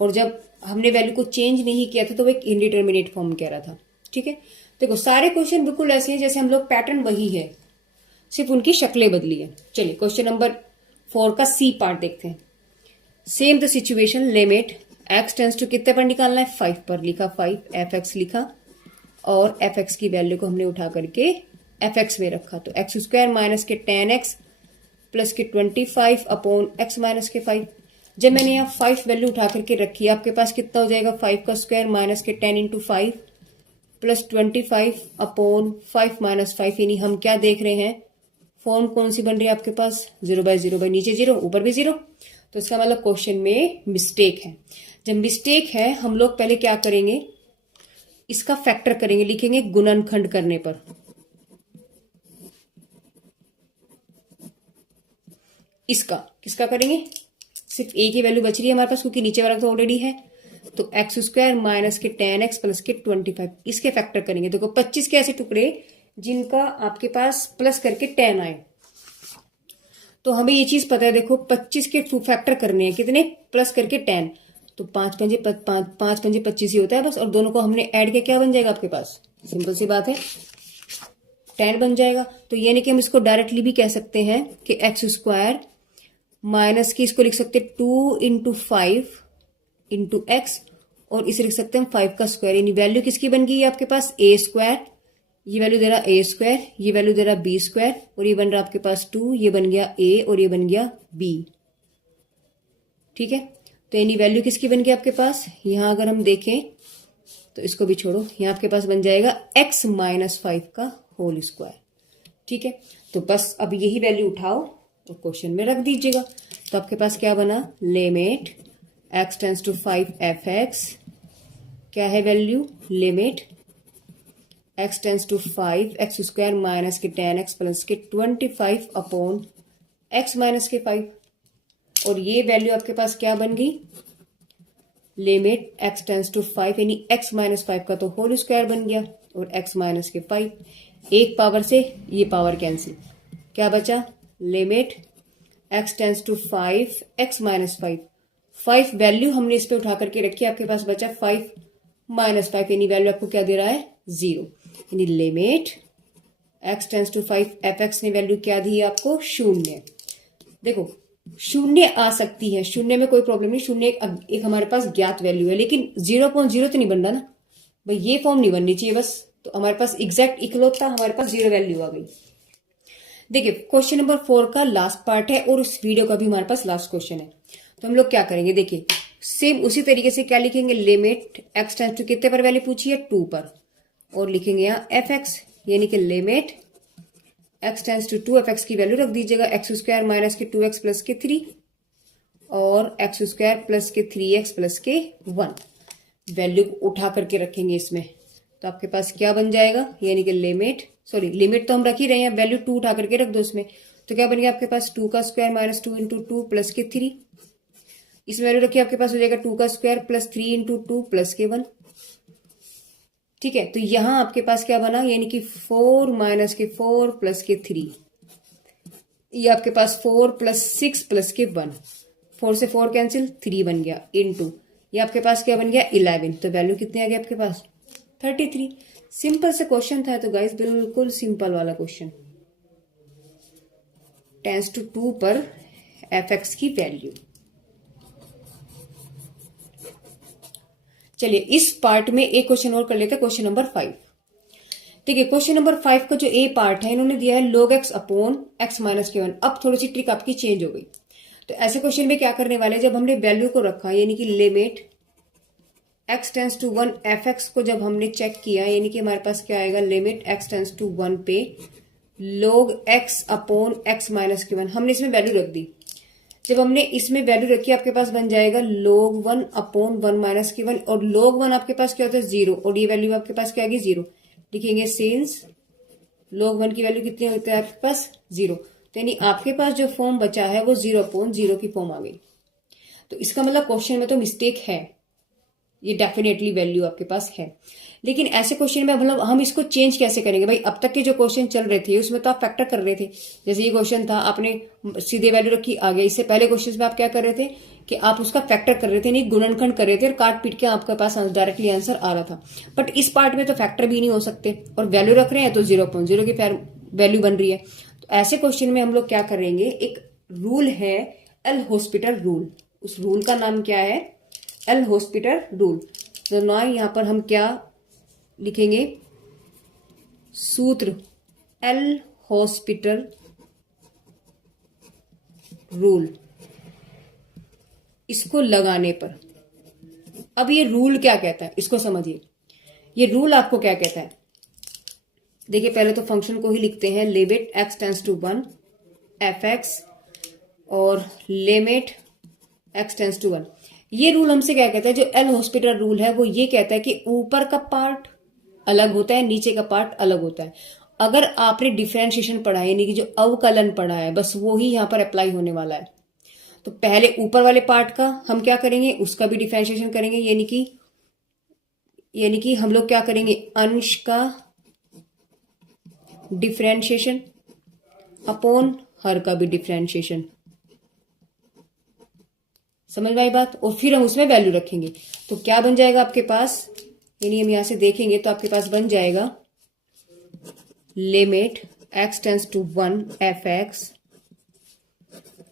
और जब हमने वैल्यू को चेंज नहीं किया था तो वो एक इनडिटर्मिनेट फॉर्म कह रहा था। ठीक है, देखो सारे क्वेश्चन बिल्कुल ऐसे हैं जैसे हम लोग, पैटर्न वही है, सिर्फ उनकी शक्लें बदली है। चलिए क्वेश्चन नंबर 4 का सी पार्ट देखते हैं। Same the situation, limit x tends to कितने पर निकालना है 5 पर, लिखा 5 fx लिखा, और fx की वैल्यू को हमने उठा करके fx में रखा, तो x² माइनस के 10x प्लस के 25 अपॉन x माइनस के 5। जब मैंने यहाँ 5 वैल्यू उठा करके रखी, आपके पास कितना हो जाएगा 5 का स्क्वायर माइनस के 10 इंटू 5 प्लस 25 अपॉन 5 माइनस 5, यानी हम क्या देख रहे हैं, फॉर्म कौन सी बन रही है आपके पास 0/0, नीचे 0 ऊपर भी 0, तो इसका मतलब क्वेश्चन में मिस्टेक है। जब मिस्टेक है हम लोग पहले क्या करेंगे, इसका फैक्टर करेंगे, लिखेंगे गुणनखंड करने पर। इसका किसका करेंगे, सिर्फ ए की वैल्यू बच रही है हमारे पास क्योंकि नीचे वाला तो ऑलरेडी है, तो एक्स स्क्वायर माइनस के 10x प्लस के 25, इसके फैक्टर करेंगे। देखो 25 के ऐसे टुकड़े जिनका आपके पास प्लस करके 10 आए, तो हमें ये चीज पता है। देखो 25 के फैक्टर करने हैं कितने, प्लस करके 10, तो 5 पंजे 25 ही होता है बस, और दोनों को हमने ऐड किया, क्या बन जाएगा आपके पास, सिंपल सी बात है 10 बन जाएगा। तो यानी कि हम इसको डायरेक्टली भी कह सकते हैं कि एक्स स्क्वायर माइनस की इसको लिख सकते हैं 2 इंटू 5 इंटू एक्स, और इसे लिख सकते हैं 5 का स्क्वायर, यानी वैल्यू किसकी बन गई है आपके पास ए स्क्वायर, ये वैल्यू दे रहा ए स्क्वायर, ये वैल्यू दे रहा बी स्क्वायर, और ये बन रहा आपके पास 2, ये बन गया ए और ये बन गया बी। ठीक है, तो यानी वैल्यू किसकी बन गई आपके पास, यहां अगर हम देखें तो इसको भी छोड़ो, यहां आपके पास बन जाएगा x माइनस 5 का होल स्क्वायर। ठीक है, तो बस अब यही वैल्यू उठाओ तो क्वेश्चन में रख दीजिएगा। तो आपके पास क्या बना, limit x tends to 5 fx, क्या है value, limit x tends to 5 x square minus के 10x प्लस के 25 अपॉन x माइनस के 5, और ये वैल्यू आपके पास क्या बन गई, लिमिट x टेंस टू 5 यानी x माइनस 5 का तो होल स्क्वायर बन गया, और x माइनस के 5, एक पावर से ये पावर कैंसिल, क्या बचा, limit x tends to 5 x minus 5 value हमने इस पे उठा करके रखी, आपके पास बचा 5 माइनस 5, यानी वैल्यू आपको क्या दे रहा है, 0, यानी limit x tends to 5 fx ने वैल्यू क्या दी है आपको, 0। देखो शून्य आ सकती है, शून्य में कोई प्रॉब्लम नहीं, शून्य एक हमारे पास ज्ञात वैल्यू है, लेकिन 0.0 तो नहीं बन रहा ना भाई, ये फॉर्म नहीं बननी चाहिए बस। तो हमारे पास एग्जैक्ट इकलौता हमारे पास 0 वैल्यू आ गई। देखिए क्वेश्चन नंबर 4 का लास्ट पार्ट है और उस वीडियो का भी हमारे पास लास्ट क्वेश्चन है। तो हम लोग क्या करेंगे, देखिए सेम उसी तरीके से क्या लिखेंगे, लिमिट x टेंस टू कितने पर वैल्यू पूछी है, 2 पर, और लिखेंगे यहाँ fx, यानी कि limit x tends to 2 fx की वैल्यू रख दीजिएगा, एक्स स्क्वायर माइनस के 2x प्लस के 3 और एक्स स्क्वायर प्लस के 3x प्लस के 1, वैल्यू उठा करके रखेंगे इसमें। तो आपके पास क्या बन जाएगा, यानी कि लिमिट तो हम रख ही रहे हैं, वैल्यू 2 उठा करके रख दो इसमें, तो क्या बन गया आपके पास 2 का स्क्वायर माइनस 2 इंटू 2 प्लस के 3, इसमें वैल्यू रखिए आपके पास हो जाएगा 2 का स्क्वायर प्लस 3 इंटू 2 प्लस के 1। ठीक है, तो यहां आपके पास क्या बना, यानी कि 4 माइनस के 4 प्लस के 3, ये आपके पास 4 प्लस 6 प्लस के 1, 4 से 4 कैंसिल, 3 बन गया इंटू ये आपके पास क्या बन गया 11, तो वैल्यू कितने आ गया आपके पास 33। सिंपल से क्वेश्चन था तो गाइस, बिल्कुल सिंपल वाला क्वेश्चन, टेंस टू 2 पर fx की वैल्यू। चलिए इस पार्ट में एक क्वेश्चन और कर लेते हैं, क्वेश्चन नंबर 5। देखिए क्वेश्चन नंबर 5 का जो ए पार्ट है, इन्होंने दिया है log x upon x minus के 1। अब थोड़ी सी ट्रिक आपकी चेंज हो गई। तो ऐसे क्वेश्चन में क्या करने वाले, जब हमने वैल्यू को रखा यानी कि limit x tends to 1 fx को जब हमने चेक किया, यानी कि हमारे पास क्या आएगा, लिमिट x टेंस टू 1 पे log x upon x minus के 1, हमने इसमें वैल्यू रख दी। जब हमने इसमें वैल्यू रखी आपके पास बन जाएगा log 1 अपॉन 1 माइनस के 1, और log 1 आपके पास क्या होता है 0, और ये वैल्यू आपके पास क्या आ गई 0, लिखेंगे सिंस log 1 की वैल्यू कितनी होती है आपके पास 0, तो यानी आपके पास जो फॉर्म बचा है वो 0 अपॉन 0 की फॉर्म आ गई। तो इसका मतलब क्वेश्चन में तो मिस्टेक है, ये डेफिनेटली वैल्यू आपके पास है। लेकिन ऐसे क्वेश्चन में मतलब हम इसको चेंज कैसे करेंगे भाई, अब तक के जो क्वेश्चन चल रहे थे उसमें तो आप फैक्टर कर रहे थे, जैसे ये क्वेश्चन था आपने सीधे वैल्यू रखी आ गया। इससे पहले क्वेश्चन में आप क्या कर रहे थे कि आप उसका फैक्टर कर रहे थे, नहीं गुणनखंड कर रहे थे, और काट पीट के आपके पास डायरेक्टली आंसर आ रहा था। बट इस पार्ट में तो फैक्टर भी नहीं हो सकते, और वैल्यू रख रहे हैं तो 0.0 की वैल्यू बन रही है। तो ऐसे क्वेश्चन में हम लोग क्या करेंगे, एक रूल है एल हॉस्पिटल रूल, उस रूल का नाम क्या है, एल हॉस्पिटल रूल। तो ना यहां पर हम क्या लिखेंगे, सूत्र एल हॉस्पिटल रूल, इसको लगाने पर अब ये रूल क्या कहता है इसको समझिए। ये रूल आपको क्या कहता है, देखिए पहले तो फंक्शन को ही लिखते हैं, limit x tends to 1 fx और लिमिट x टेंस टू 1। ये रूल हमसे क्या कहता है, जो एल हॉस्पिटल रूल है वो ये कहता है कि ऊपर का पार्ट अलग होता है, नीचे का पार्ट अलग होता है। अगर आपने डिफरेंशिएशन पढ़ा है यानी कि जो अवकलन पढ़ा है बस वो ही यहाँ पर अप्लाई होने वाला है। तो पहले ऊपर वाले पार्ट का हम क्या करेंगे, उसका भी डिफरेंशिएशन करेंगे, यानी कि हम लोग क्या करेंगे, अंश का डिफरेंशिएशन अपॉन हर का भी डिफरेंशिएशन। समझ में आई बात। और फिर हम उसमें वैल्यू रखेंगे तो क्या बन जाएगा आपके पास, यानी हम यहां से देखेंगे तो आपके पास बन जाएगा limit x tends to 1 f(x),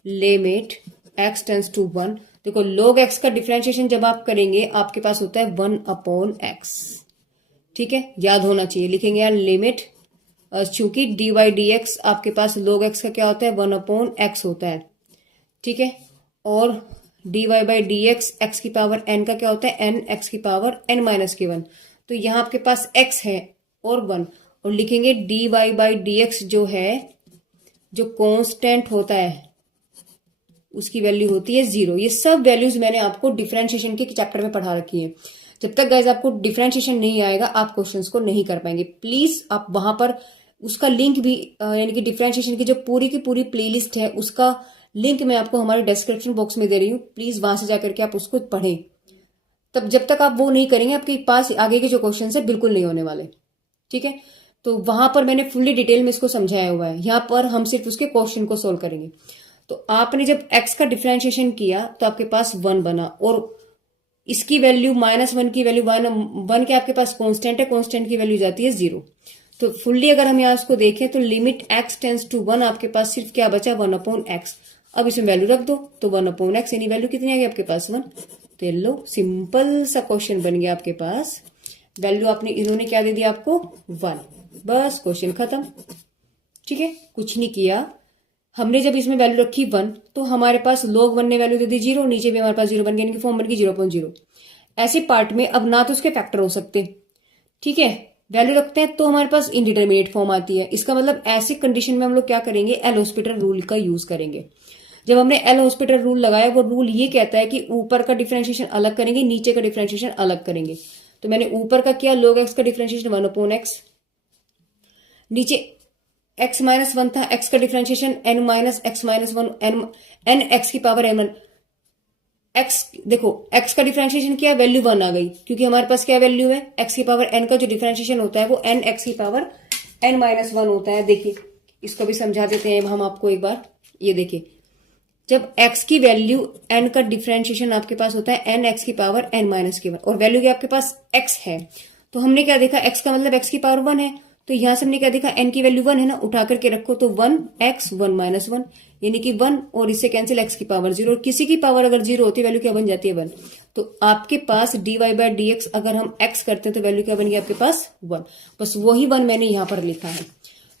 limit x tends to 1। देखो log x का डिफरेंशिएशन जब आप करेंगे आपके पास होता है 1/x। ठीक है, याद होना चाहिए। लिखेंगे यार लिमिट, चूंकि dy dx आपके पास log x का क्या होता है 1/x होता है। ठीक है, और dy by D x x की पावर n का क्या होता है n x की पावर n माइनस के 1। तो यहाँ आपके पास x है और 1, और लिखेंगे dy बाई डी एक्स जो है, जो कांस्टेंट होता है उसकी वैल्यू होती है 0। ये सब वैल्यूज मैंने आपको डिफरेंशिएशन के चैप्टर में पढ़ा रखी है। जब तक गाइज आपको डिफरेंशिएशन नहीं आएगा आप क्वेश्चंस को नहीं कर पाएंगे। प्लीज आप वहां पर उसका लिंक भी यानी कि डिफरेंशिएशन की जो पूरी की पूरी प्लेलिस्ट है उसका लिंक मैं आपको हमारे डिस्क्रिप्शन बॉक्स में दे रही हूँ। प्लीज वहां से जाकर के आप उसको पढ़ें। तब जब तक आप वो नहीं करेंगे आपके पास आगे के जो क्वेश्चन है बिल्कुल नहीं होने वाले। ठीक है, तो वहां पर मैंने फुल्ली डिटेल में इसको समझाया हुआ है। यहाँ पर हम सिर्फ उसके क्वेश्चन को सोल्व करेंगे। तो आपने जब x का डिफरेंशिएशन किया तो आपके पास 1 बना, और इसकी वैल्यू -1 की वैल्यू 1 के आपके पास कांस्टेंट है, कांस्टेंट की वैल्यू जाती है 0। तो फुल्ली अगर हम यहाँ उसको देखें तो लिमिट x टेंस टू 1 आपके पास सिर्फ क्या बचा 1/x। अब इसमें वैल्यू रख दो तो 1/x, यानी वैल्यू कितनी आ गई आपके पास 1। तो ये लो सिंपल सा क्वेश्चन बन गया आपके पास। वैल्यू आपने इन्होंने क्या दे दिया आपको 1, बस क्वेश्चन खत्म। ठीक है, कुछ नहीं किया। हमने जब इसमें वैल्यू रखी 1 तो हमारे पास log 1 ने वैल्यू दे दी 0, नीचे भी हमारे पास 0 बन गया, यानी कि फॉर्म बन गई 0.0। ऐसे पार्ट में अब ना तो उसके फैक्टर हो सकते, ठीक है, वैल्यू रखते हैं तो हमारे पास इनडिटरमिनेट फॉर्म आती है। इसका मतलब ऐसी कंडीशन में हम लोग क्या करेंगे, एल हॉस्पिटल रूल का यूज करेंगे। जब हमने एल हॉस्पिटल रूल लगाया वो रूल ये कहता है कि ऊपर का डिफरेंशिएशन अलग करेंगे, नीचे का डिफरेंशिएशन अलग करेंगे। तो मैंने ऊपर का किया log x का डिफरेंशिएशन 1/x, नीचे x माइनस 1 था, x का differentiation n minus x minus 1 n x की पावर n1। x देखो x का डिफरेंशिएशन किया, वैल्यू 1 आ गई, क्योंकि हमारे पास क्या वैल्यू है x की पावर n का जो डिफरेंशिएशन होता है वो n x की पावर n माइनस 1 होता है। देखिए इसको भी समझा देते हैं हम आपको एक बार। ये देखिए जब x की वैल्यू n का डिफरेंशिएशन आपके पास होता है n x की पावर n माइनस के 1, और वैल्यू क्या आपके पास x है, तो हमने क्या देखा x का मतलब x की पावर 1 है, तो यहां से हमने क्या देखा n की वैल्यू 1 है ना, उठा करके रखो तो 1x 1 माइनस 1 यानी कि 1, और इससे कैंसिल x की पावर 0, और किसी की पावर अगर 0 होती है वैल्यू क्या बन जाती है 1। तो आपके पास dy बाई डी एक्स अगर हम x करते हैं तो वैल्यू क्या बन गई आपके पास 1। बस वही 1 मैंने यहां पर लिखा है।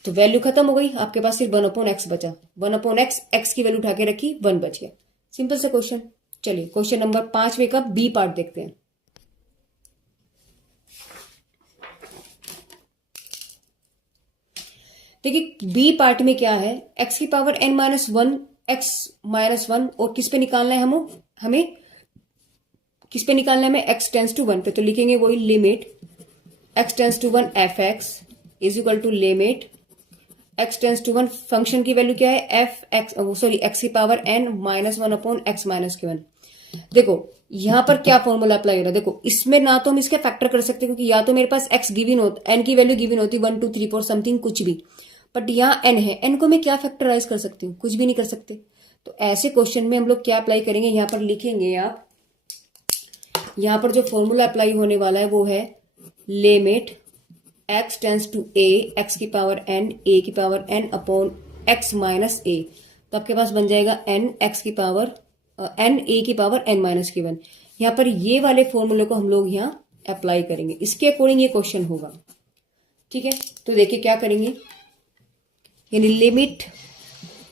तो वैल्यू खत्म हो गई, आपके पास सिर्फ 1/x बचा। 1/x, x की वैल्यू उठा के रखी, 1 बच गया। सिंपल सा क्वेश्चन। चलिए क्वेश्चन नंबर 5वें का बी पार्ट देखते हैं। देखिए बी पार्ट में क्या है, x की power n minus 1 x minus 1, और किस पे निकालना है हमें किस पे निकालना है हमें, x टेंस टू 1 पे। तो लिखेंगे वही limit x tends to 1 f(x) is equal to limit x tends to 1, function की वैल्यू क्या है x की power n minus 1/x minus के 1। देखो यहां पर क्या फॉर्मूला अप्लाई हो रहा है, देखो इसमें ना तो हम इसके फैक्टर कर सकते क्योंकि या तो मेरे पास x गिवन होता, n की वैल्यू गिवन होती 1 2 3 4 समथिंग कुछ भी, बट यहाँ n है, n को मैं क्या फैक्टराइज कर सकती हूँ, कुछ भी नहीं कर सकते। तो ऐसे क्वेश्चन में हम लोग क्या अप्लाई करेंगे, यहाँ पर लिखेंगे आप, यहाँ पर जो फॉर्मूला अप्लाई होने वाला है वो है limit x tends to a x की पावर n a की power n upon x minus a। तो आपके पास बन जाएगा n x की पावर n a की पावर n माइनस की 1। यहाँ पर ये वाले फॉर्मूले को हम लोग यहाँ अप्लाई करेंगे, इसके अकॉर्डिंग ये क्वेश्चन होगा। ठीक है, तो देखिए क्या करेंगे, यानी limit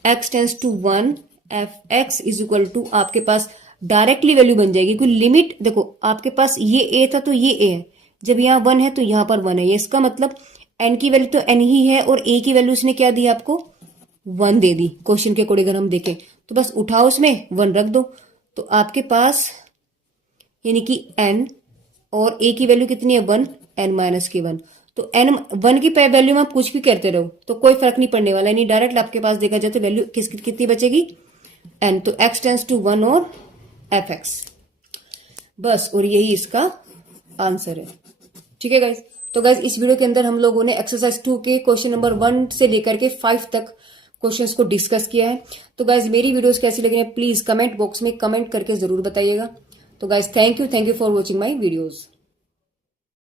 x tends to 1 f(x) is equal to आपके पास डायरेक्टली वैल्यू बन जाएगी, क्योंकि लिमिट देखो आपके पास ये a था तो ये a है, जब यहाँ 1 है तो यहाँ पर 1 है, ये इसका मतलब n की वैल्यू तो n ही है और a की वैल्यू इसने क्या दी आपको 1 दे दी। क्वेश्चन के अकॉर्डिंग अगर हम देखें तो बस उठाओ उसमें 1 रख दो, तो आपके पास यानी कि n और a की वैल्यू कितनी है 1, n माइनस के 1। तो n 1 की वैल्यू में आप कुछ भी करते रहो तो कोई फर्क नहीं पड़ने वाला, यानी डायरेक्ट आपके पास देखा जाए तो वैल्यू कितनी बचेगी, n। तो x टेंस टू 1 और fx, बस। और यही इसका आंसर है। ठीक है गाइज। तो गाइज इस वीडियो के अंदर हम लोगों ने एक्सरसाइज 2 के क्वेश्चन नंबर 1 से लेकर के 5 तक क्वेश्चंस को डिस्कस किया है। तो गाइज मेरी वीडियोस कैसी लग रही है प्लीज कमेंट बॉक्स में कमेंट करके जरूर बताइएगा। तो guys thank you for watching my videos.